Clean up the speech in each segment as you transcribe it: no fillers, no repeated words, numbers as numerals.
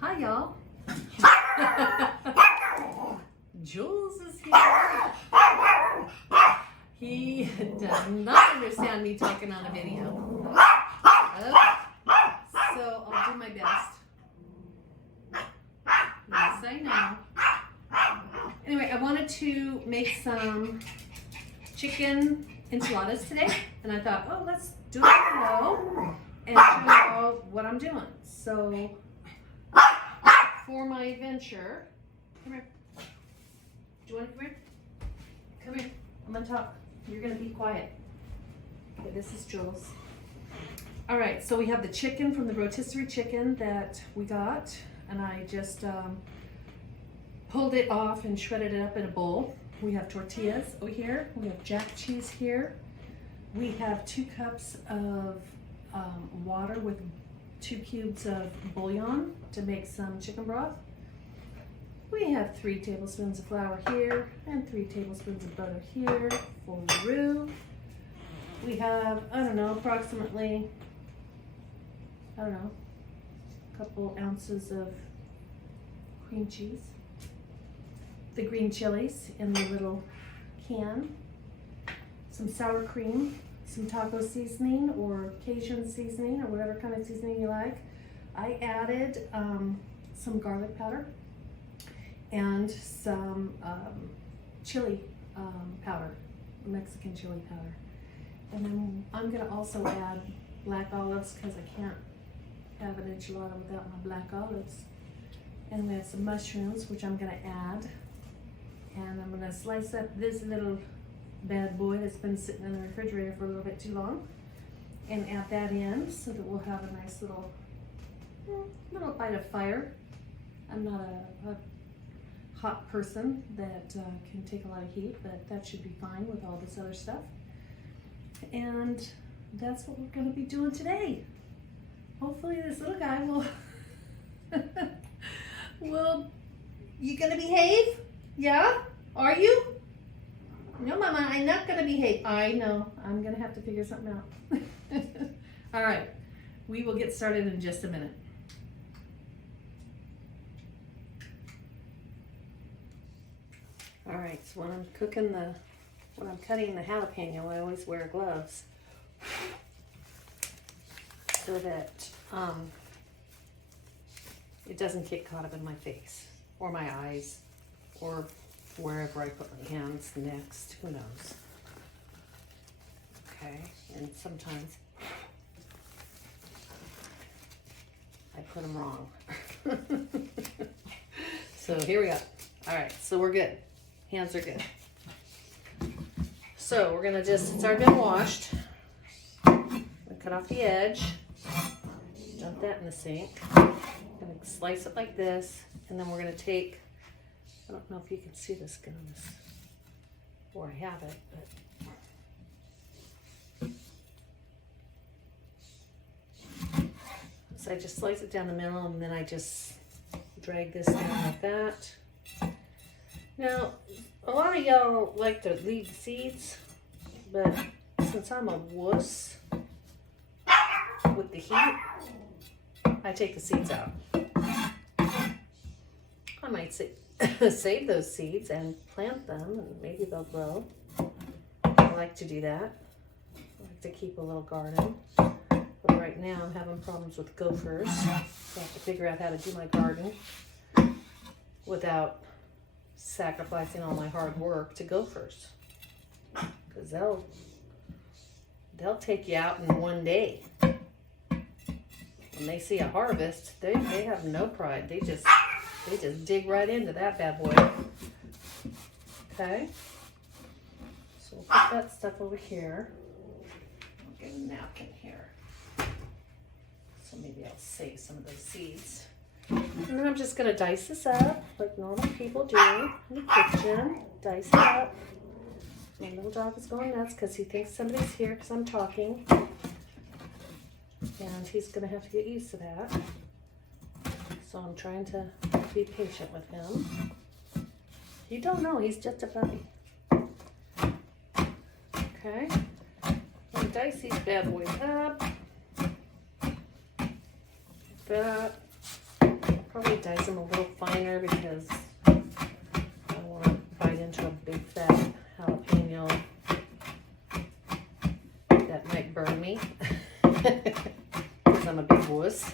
Hi, y'all. Jules is here. He does not understand me talking on a video. So I'll do my best. Yes, I know. Anyway, I wanted to make some chicken enchiladas today, and I thought, oh, let's do a video and show you all what I'm doing. So for my venture, come here. Do you want to come here? Come here. I'm gonna talk. You're gonna be quiet. Okay, this is Jules. All right, so we have the chicken from the rotisserie chicken that we got, and I just pulled it off and shredded it up in a bowl. We have tortillas over here. We have jack cheese here. We have 2 cups of water with 2 cubes of bouillon to make some chicken broth. We have 3 tablespoons of flour here and 3 tablespoons of butter here for roux. We have, I don't know, approximately, a couple ounces of cream cheese. The green chilies in the little can. Some sour cream, some taco seasoning or Cajun seasoning or whatever kind of seasoning you like. I added some garlic powder and some chili powder, Mexican chili powder. And then I'm gonna also add black olives because I can't have an enchilada without my black olives. And we have some mushrooms, which I'm gonna add. And I'm gonna slice up this little bad boy that's been sitting in the refrigerator for a little bit too long and add that in so that we'll have a nice little bite of fire. I'm not a hot person that can take a lot of heat, but that should be fine with all this other stuff. And that's what we're gonna be doing today. Hopefully this little guy will you gonna behave? Yeah? Are you? No, Mama, I'm not gonna behave. I know. I'm gonna have to figure something out. All right. We will get started in just a minute. All right, so when I'm cutting the jalapeno, I always wear gloves so that it doesn't get caught up in my face or my eyes or wherever I put my hands next, who knows. Okay, and sometimes I put them wrong. So here we go. All right, so we're good. Hands are good. So we're gonna it's already been washed. I'm gonna cut off the edge. Dump that in the sink. I'm gonna slice it like this, and then we're gonna take, I don't know if you can see this goodness, or I have it, but. So I just slice it down the middle, and then I just drag this down like that. Now, a lot of y'all like to leave the seeds, but since I'm a wuss with the heat, I take the seeds out. I might save those seeds and plant them, and maybe they'll grow. I like to do that. I like to keep a little garden. But right now I'm having problems with gophers, so I have to figure out how to do my garden without sacrificing all my hard work to gophers, because they'll take you out in one day. When they see a harvest, they have no pride. They just dig right into that bad boy. Okay, so we'll put that stuff over here. I'll get a napkin here, so maybe I'll save some of those seeds. And then I'm just gonna dice this up like normal people do in the kitchen. Dice it up. My little dog is going nuts because he thinks somebody's here because I'm talking. And he's gonna have to get used to that. So I'm trying to be patient with him. You don't know, he's just a puppy. Okay. I'm gonna dice these bad boys up. Like that. probably dice them a little finer because I don't want to bite into a big fat jalapeno that might burn me because I'm a big wuss.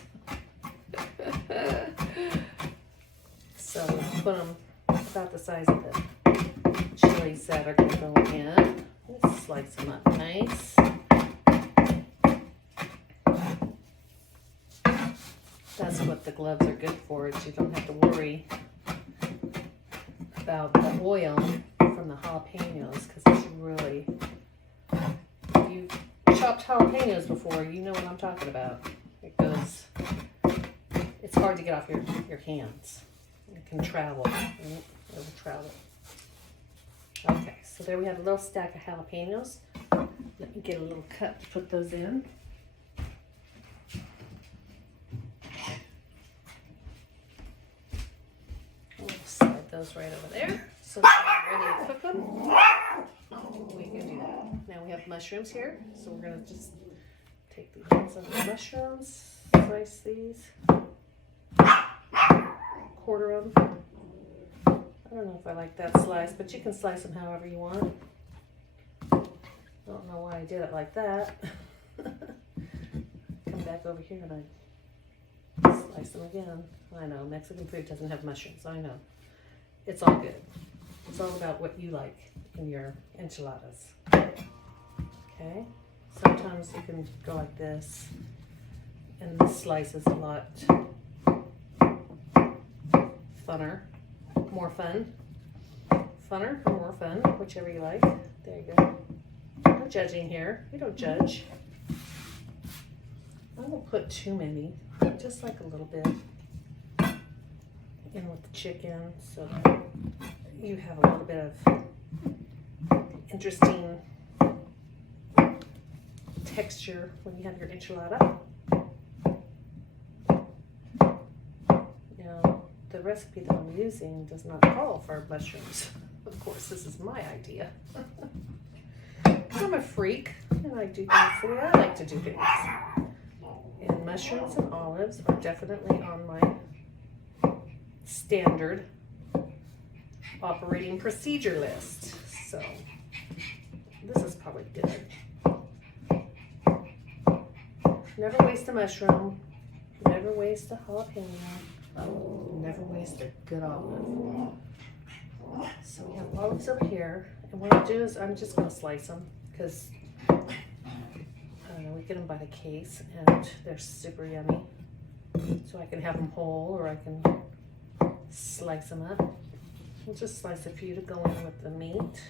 So we'll put them about the size of the chilies that are going to go in. Let's slice them up nice. That's what the gloves are good for, is you don't have to worry about the oil from the jalapenos, because it's really, if you've chopped jalapenos before, you know what I'm talking about. It goes, it's hard to get off your hands. It can travel, it will travel. Okay, so there we have a little stack of jalapenos. Let me get a little cup to put those in. We'll slide those right over there so that we're ready to cook them. We can do that. Now we have mushrooms here, so we're going to just take the ends of the mushrooms, slice these, quarter them. I don't know if I like that slice, but you can slice them however you want. I don't know why I did it like that. Come back over here and I slice them again. I know, Mexican food doesn't have mushrooms, I know. It's all good. It's all about what you like in your enchiladas. Okay, sometimes you can go like this, and this slice is a lot funner. More fun. Funner or more fun, whichever you like. There you go. No judging here. We don't judge. I won't put too many, just like a little bit in with the chicken so that you have a little bit of interesting texture when you have your enchilada. Now, the recipe that I'm using does not call for mushrooms. Of course, this is my idea. I'm a freak, and I do things the way I like to do things. And mushrooms and olives are definitely on my standard operating procedure list. So, this is probably good. Never waste a mushroom. Never waste a jalapeno. Never waste a good olive. So we have olives over here, and what I'll do is I'm just going to slice them because I don't know, we get them by the case and they're super yummy. So I can have them whole, or I can slice them up. We'll just slice a few to go in with the meat,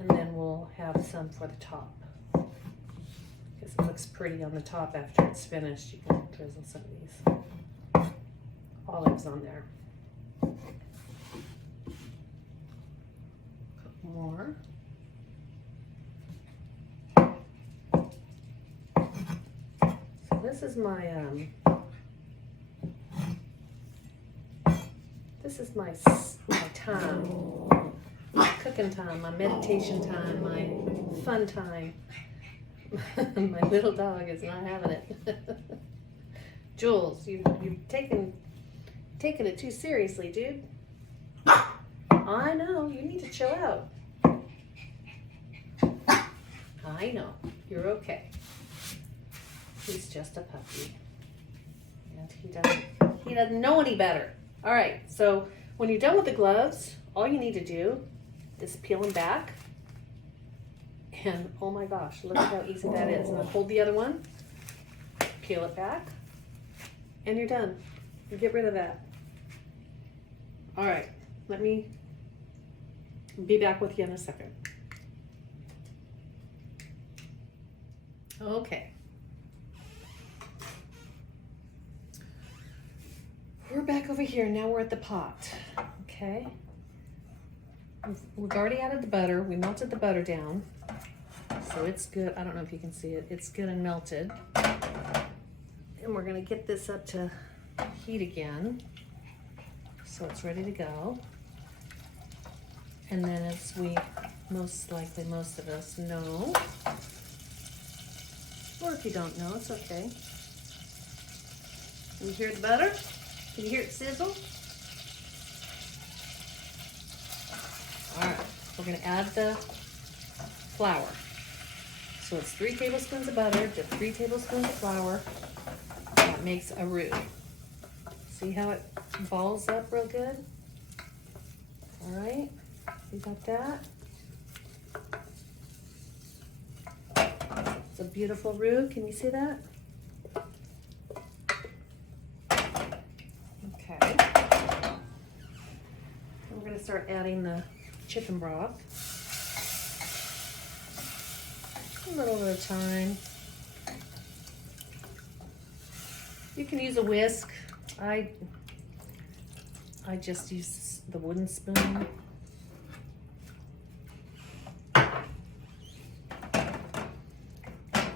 and then we'll have some for the top because it looks pretty on the top after it's finished. You can drizzle some of these olives on there. More. So this is my time, my cooking time, my meditation time, my fun time. My little dog is not having it. Jules, you've taken it too seriously, dude. I know, you need to chill out. I know, you're okay. He's just a puppy. And he doesn't know any better. All right, so when you're done with the gloves, all you need to do is peel them back. And oh my gosh, look at how easy that is. Now hold the other one, peel it back, and you're done. You get rid of that. All right, let me be back with you in a second. Okay. We're back over here. Now we're at the pot. Okay. We've already added the butter. We melted the butter down. So it's good. I don't know if you can see it. It's good and melted. And we're going to get this up to heat again. So it's ready to go. And then, as we most of us know, or if you don't know, it's okay. You hear the butter? Can you hear it sizzle? All right, we're gonna add the flour. So it's 3 tablespoons of butter to 3 tablespoons of flour. That makes a roux. See how it balls up real good? All right, you got that? It's a beautiful roux. Can you see that? Okay. We're gonna start adding the chicken broth. A little at a time. You can use a whisk. I just use the wooden spoon.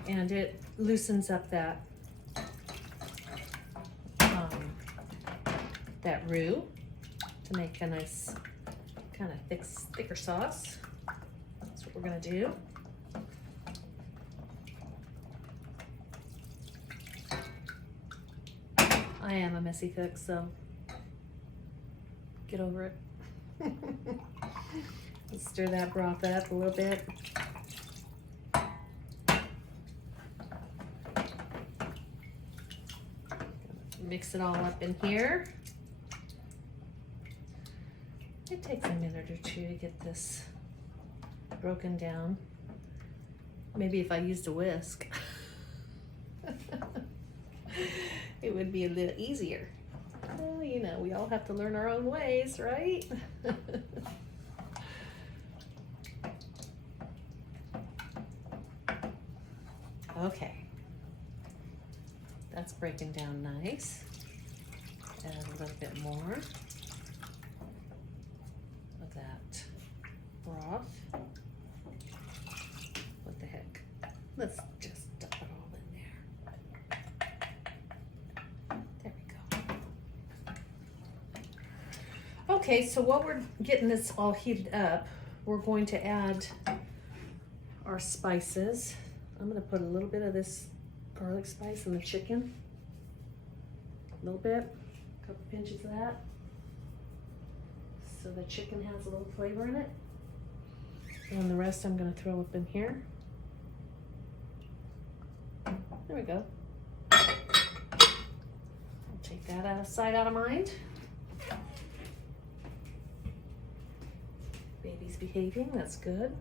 And it loosens up that roux to make a nice kind of thicker sauce. That's what we're gonna do. I am a messy cook, so get over it. Let's stir that broth up a little bit. Mix it all up in here. It takes a minute or two to get this broken down. Maybe if I used a whisk, it would be a little easier. Well, you know, we all have to learn our own ways, right? Okay. That's breaking down nice. Add a little bit more of that broth. What the heck? Let's just dump it all in there. There we go. Okay, so while we're getting this all heated up, we're going to add our spices. I'm going to put a little bit of this garlic spice in the chicken. A little bit, a couple pinches of that. So the chicken has a little flavor in it. And the rest I'm going to throw up in here. There we go. I'll take that out of sight, out of mind. Baby's behaving, that's good.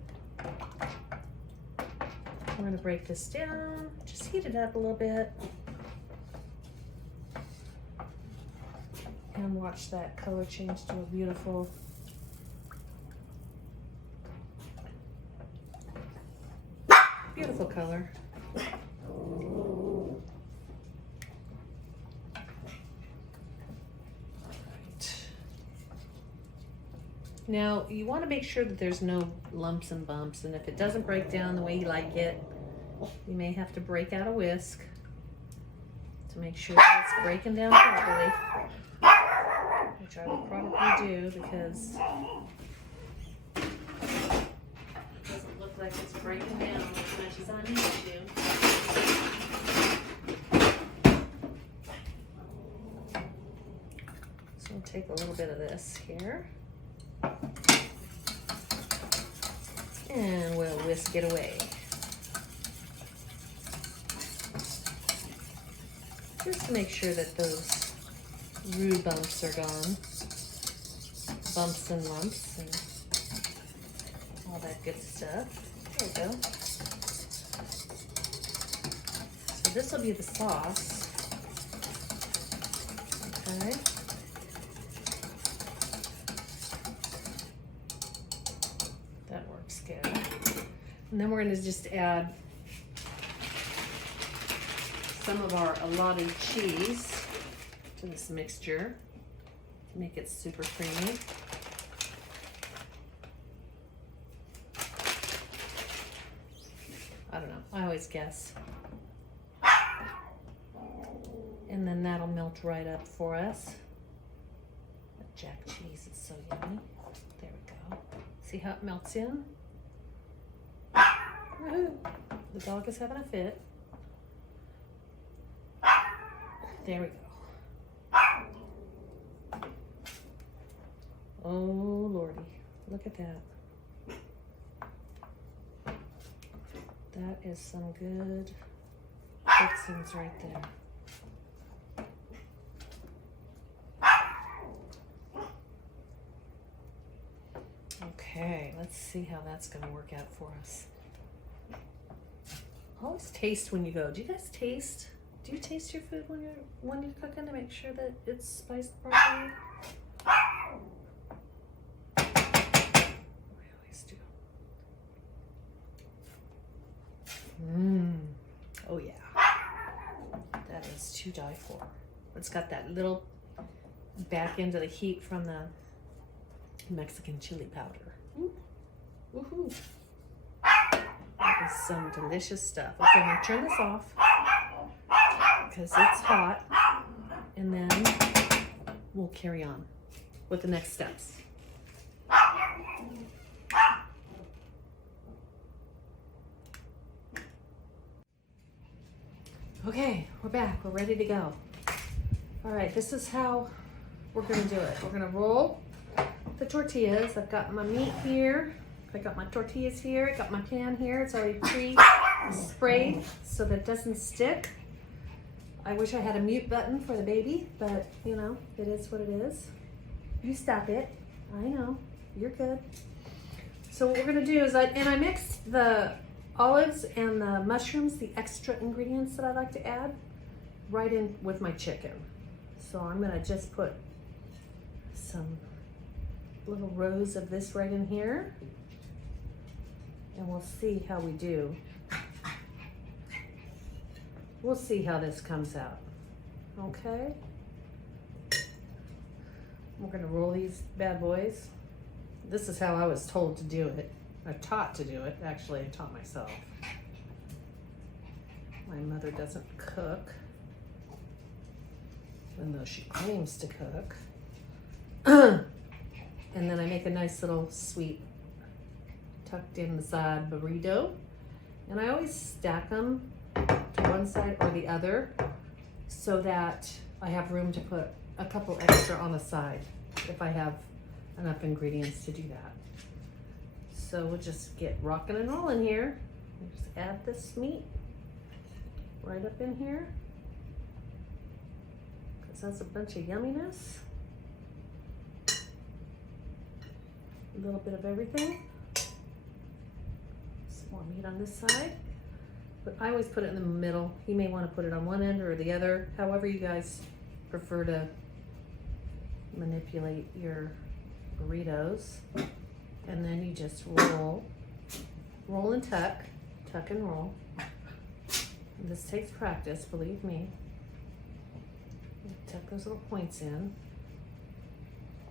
We're going to break this down, just heat it up a little bit. And watch that color change to a beautiful color. Now, you want to make sure that there's no lumps and bumps, and if it doesn't break down the way you like it, you may have to break out a whisk to make sure that it's breaking down properly, which I would probably do because it doesn't look like it's breaking down as much as I need it to. So we'll take a little bit of this here. And we'll whisk it away. Just to make sure that those roux bumps are gone. Bumps and lumps and all that good stuff. There we go. So this will be the sauce. Okay. That works good. And then we're going to just add some of our allotted cheese to this mixture to make it super creamy. I don't know, I always guess. And then that'll melt right up for us. That jack cheese is so yummy. There we go. See how it melts in? Woohoo! The dog is having a fit. There we go. Oh, Lordy. Look at that. That is some good fixings right there. Okay, let's see how that's going to work out for us. Always taste when you go. Do you guys taste? Do you taste your food when you're cooking to make sure that it's spiced properly? I always do. Oh yeah. That is to die for. It's got that little back end of the heat from the Mexican chili powder. Woohoo! That is some delicious stuff. Okay, I'm gonna turn this off because it's hot, and then we'll carry on with the next steps. Okay, we're back. We're ready to go. All right, this is how we're gonna do it. We're gonna roll the tortillas. I've got my meat here. I got my tortillas here. I got my pan here. It's already pre-sprayed so that it doesn't stick. I wish I had a mute button for the baby, but you know, it is what it is. You stop it. I know, you're good. So what we're gonna do is I mixed the olives and the mushrooms, the extra ingredients that I like to add, right in with my chicken. So I'm gonna just put some little rows of this right in here, and we'll see how we do. We'll see how this comes out. Okay? We're gonna roll these bad boys. This is how I was told to do it. Or taught to do it. Actually, I taught myself. My mother doesn't cook, even though she claims to cook. And then I make a nice little sweet tucked in the side burrito. And I always stack them to one side or the other so that I have room to put a couple extra on the side if I have enough ingredients to do that. So we'll just get rocking and rolling here. Just add this meat right up in here because that's a bunch of yumminess. A little bit of everything. Some more meat on this side. But I always put it in the middle. You may want to put it on one end or the other, however you guys prefer to manipulate your burritos. And then you just roll and tuck and roll. And this takes practice, believe me. You tuck those little points in,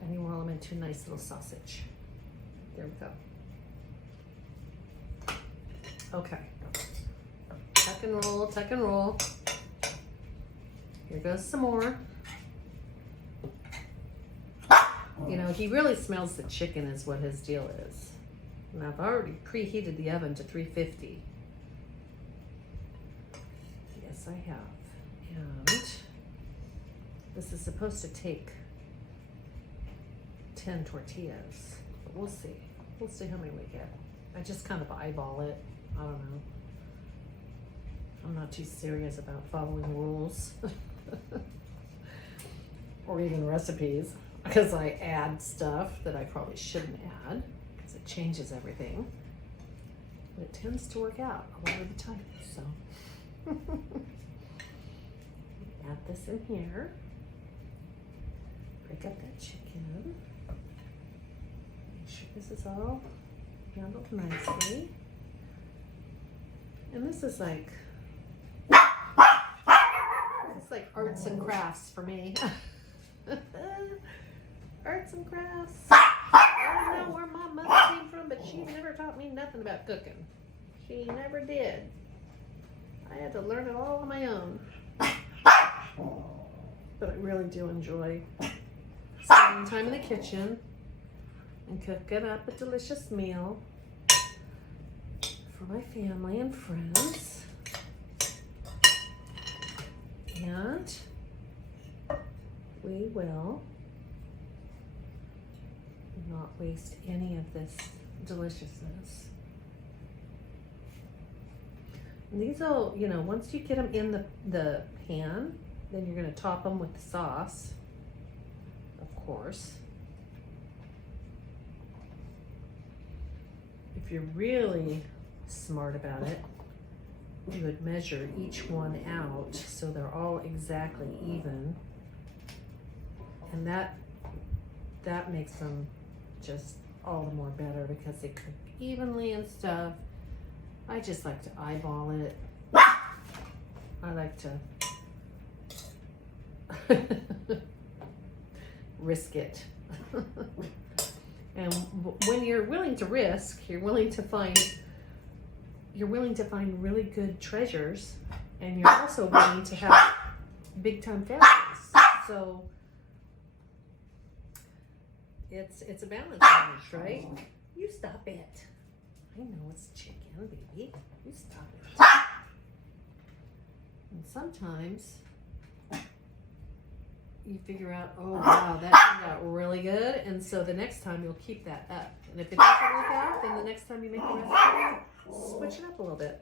and you roll them into a nice little sausage. There we go. Okay. Tuck and roll, tuck and roll. Here goes some more. You know, he really smells the chicken is what his deal is. And I've already preheated the oven to 350. Yes, I have. And this is supposed to take 10 tortillas. But we'll see. We'll see how many we get. I just kind of eyeball it. I don't know. I'm not too serious about following rules. Or even recipes. Because I add stuff that I probably shouldn't add. Because it changes everything. But it tends to work out a lot of the time. So. Add this in here. Break up that chicken. Make sure this is all handled nicely. And this is like, it's like arts and crafts for me. Arts and crafts. I don't know where my mother came from, but she never taught me nothing about cooking. She never did. I had to learn it all on my own. But I really do enjoy spending time in the kitchen and cooking up a delicious meal for my family and friends. And we will not waste any of this deliciousness. And these will, you know, once you get them in the pan, then you're going to top them with the sauce, of course. If you're really smart about it, you would measure each one out so they're all exactly even. And that makes them just all the more better because they cook evenly and stuff. I just like to eyeball it. I like to risk it. And when you're willing to risk, you're willing to find really good treasures, and you're also willing to have big time families. So it's a balance, right? You stop it. I know it's chicken, baby. You stop it. And sometimes you figure out, oh wow, that turned out really good, and so the next time you'll keep that up. And if it doesn't work out, then the next time you make the recipe, switch it up a little bit.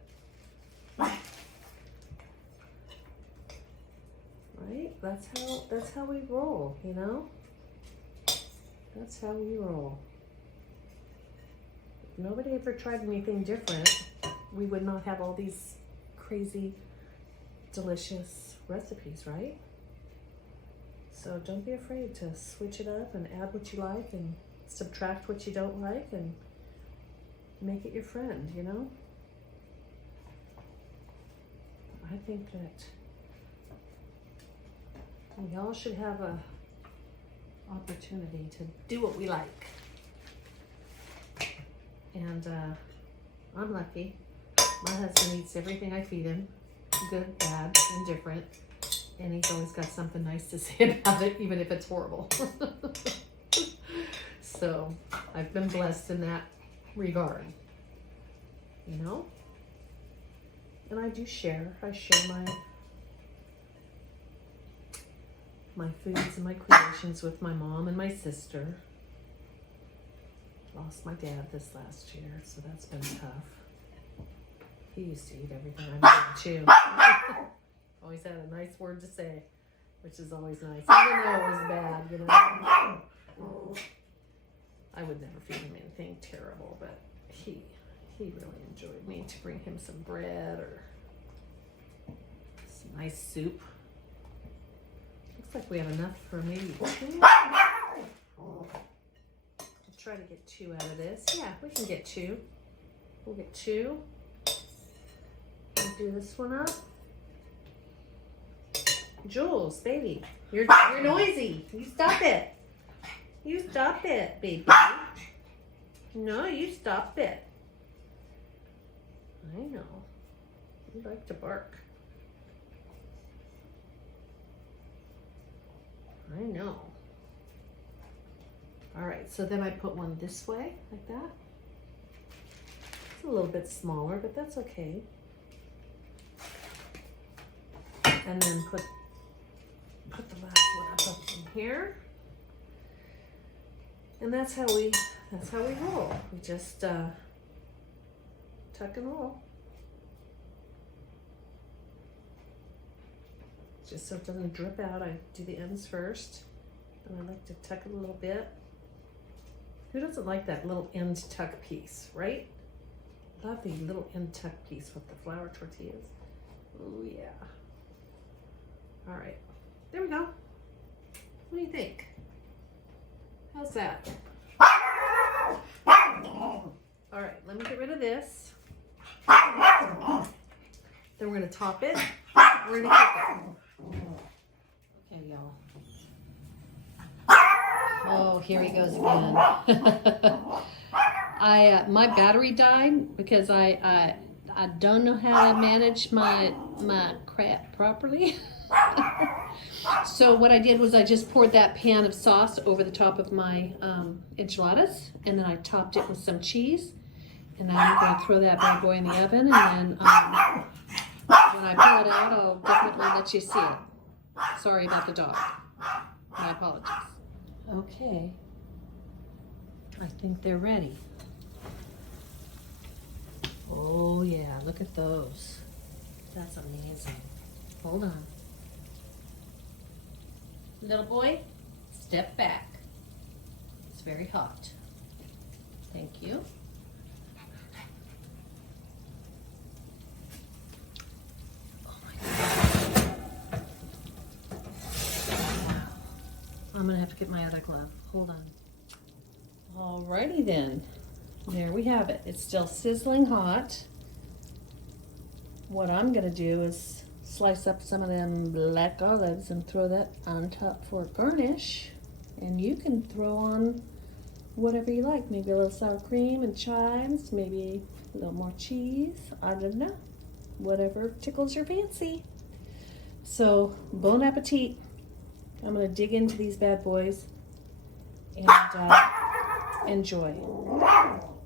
Right? That's how we roll, you know? That's how we roll. If nobody ever tried anything different, we would not have all these crazy, delicious recipes, right? So don't be afraid to switch it up and add what you like and subtract what you don't like and make it your friend, you know? I think that we all should have a opportunity to do what we like. And I'm lucky. My husband eats everything I feed him, good, bad, indifferent. And he's always got something nice to say about it, even if it's horrible. So I've been blessed in that regard, you know? And I do share. I share my foods and my creations with my mom and my sister. Lost my dad this last year, so that's been tough. He used to eat everything I made too. Always had a nice word to say, which is always nice, even though it was bad, you know. I would never feed him anything terrible, but he really enjoyed me to bring him some bread or some nice soup. Looks like we have enough for maybe 2. I'll try to get 2 out of this. Yeah, we can get 2. We'll get 2. We'll do this one up. Jules, baby, you're noisy. You stop it. You stop it, baby. No, you stop it. I know. You like to bark. I know. All right, so then I put one this way, like that. It's a little bit smaller, but that's okay. And then put the last one up in here. And that's how we roll. We just tuck and roll. Just so it doesn't drip out, I do the ends first. And I like to tuck it a little bit. Who doesn't like that little end tuck piece, right? Love the little end tuck piece with the flour tortillas. Oh yeah. All right, there we go. What do you think? How's that? All right, let me get rid of this. Then we're gonna top it. We're gonna cook it. Okay, y'all. Oh, here he goes again. My battery died because I don't know how to manage my crap properly. So what I did was I just poured that pan of sauce over the top of my enchiladas, and then I topped it with some cheese, and then I'm going to throw that bad boy in the oven, and then when I pull it out, I'll definitely let you see it. Sorry about the dog. My apologies. Okay. I think they're ready. Oh yeah, look at those. That's amazing. Hold on. Little boy, step back. It's very hot. Thank you. Oh my God. Wow. I'm gonna have to get my other glove. Hold on. Alrighty then. There we have it. It's still sizzling hot. What I'm gonna do is slice up some of them black olives and throw that on top for garnish. And you can throw on whatever you like. Maybe a little sour cream and chives, maybe a little more cheese. I don't know. Whatever tickles your fancy. So, bon appetit. I'm gonna dig into these bad boys and enjoy.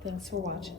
Thanks for watching.